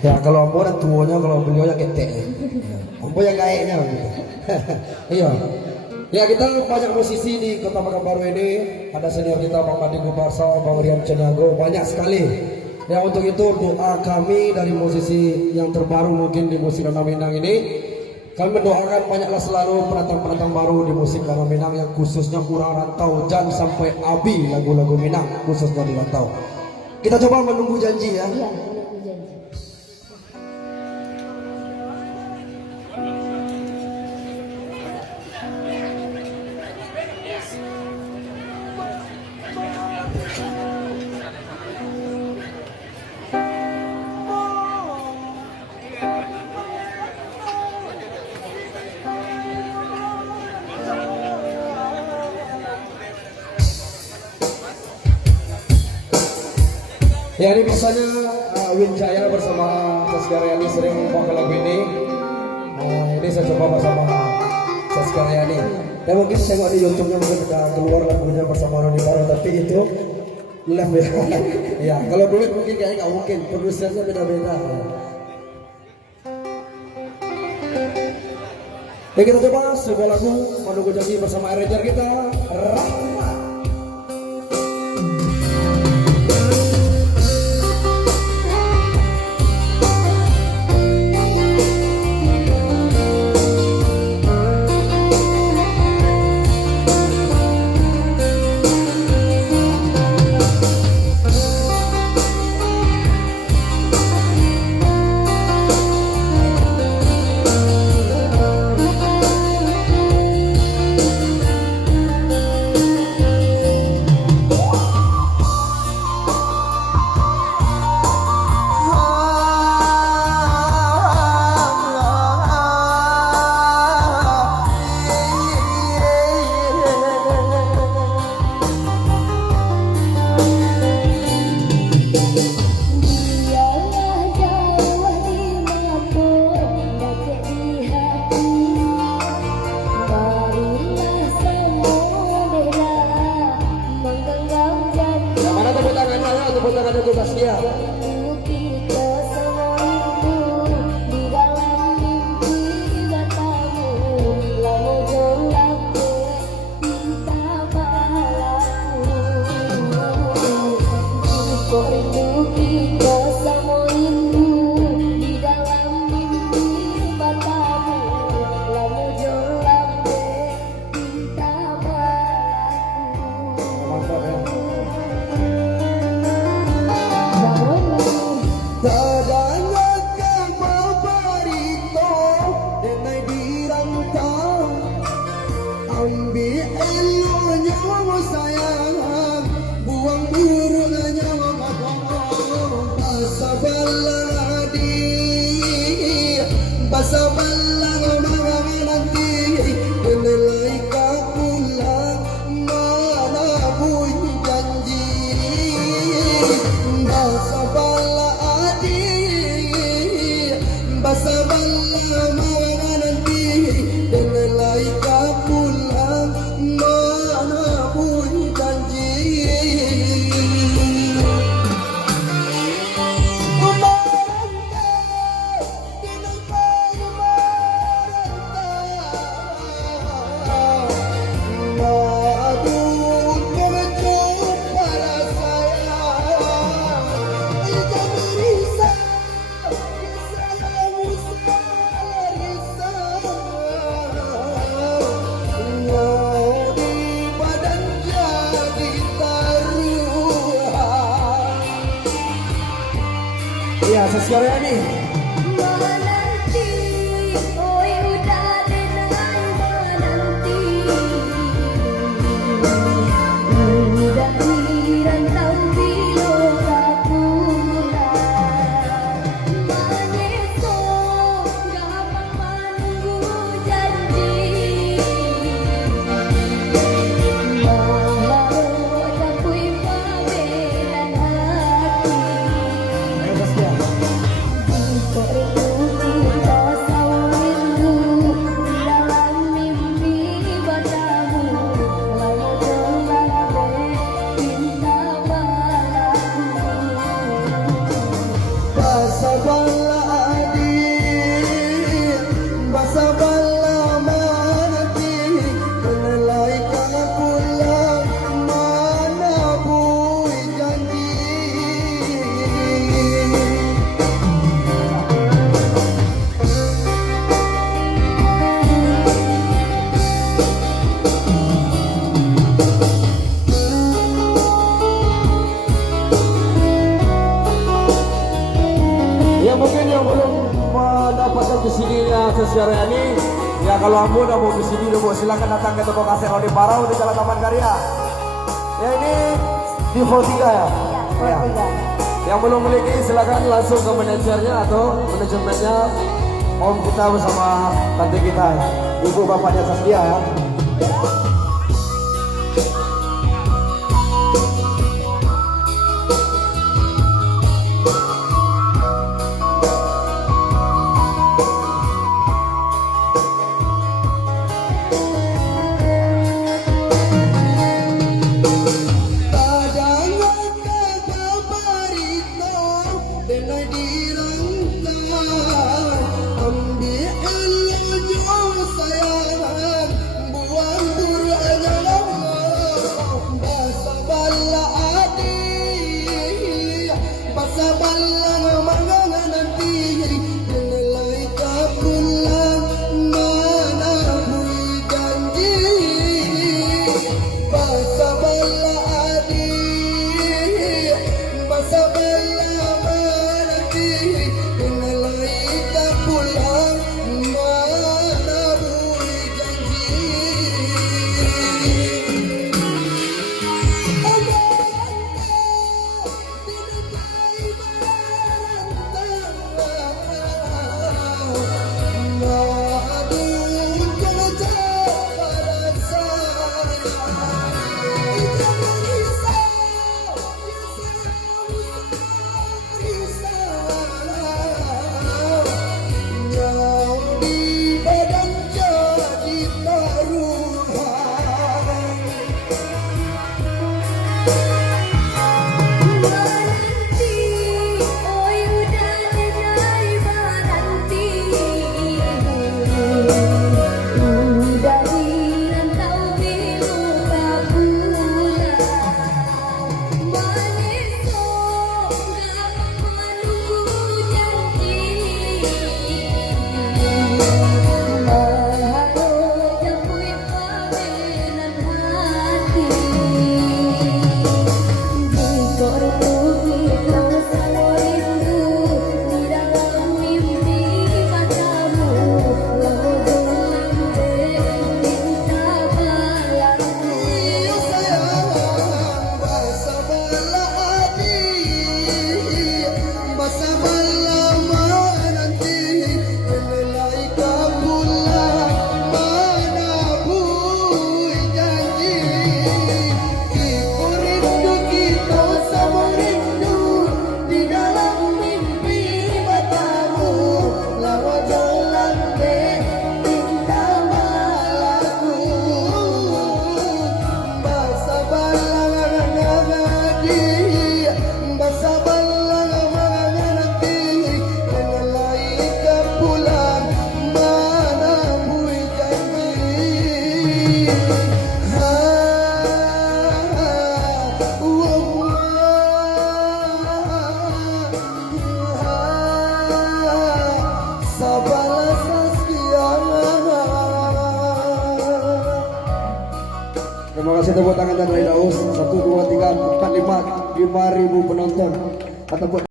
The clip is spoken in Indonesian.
Ya kalau ambo dan tuanya, kalau beliau yang ketek. Ambo yang gaeknya gitu. Iya. Ya kita banyak musisi di Kota Pekanbaru ini. Ada senior kita Bang Madi Guparsa, Bang Riam Cenago, banyak sekali. Ya untuk itu doa kami dari musisi yang terbaru mungkin di musik Danau Minang ini. Kami mendoakan banyaklah selalu pendatang-pendatang baru di musik Danau Minang yang khususnya Kurang Rantau dan sampai Abi lagu-lagu Minang khususnya di Rantau. Kita coba menunggu janji ya. Iya, menunggu janji. Ya ini biasanya Winjaya bersama Saskaryani sering membawakan lagu ini. Ini saya coba bersama Saskaryani. Dan mungkin tengok di YouTube-nya mungkin sudah keluar lagunya bersama Roni Baru, tapi itu live ya. Ya kalau duit mungkin kayaknya nggak mungkin, produsernya beda-beda. Ya kita coba sebuah lagu menunggu janji bersama arranger kita Rahma. Tepuk tangannya untuk Saskia. Ya, Saskaryani. Menanti, oi udah denai menanti. Dari rantau bilo kapulan. Menyesal gampang menunggu janji. Malah capui pameran hati. Bala Ya mungkin yang belum mendapatkan VCD-nya secara ini, ya kalau ambo udah mau VCD dulu, silakan datang ke toko kaset Rodi Parau di Jalan Taman Karya. Ya ini di 43 ya. Ya, Yang belum memiliki silakan langsung ke manajernya atau manajemennya om kita bersama tante kita, ibu bapaknya Saskia ya. Terima kasih tepuk tangan dan dari Daus 1, 2, 3, 4, 5 ribu penonton. Ataupun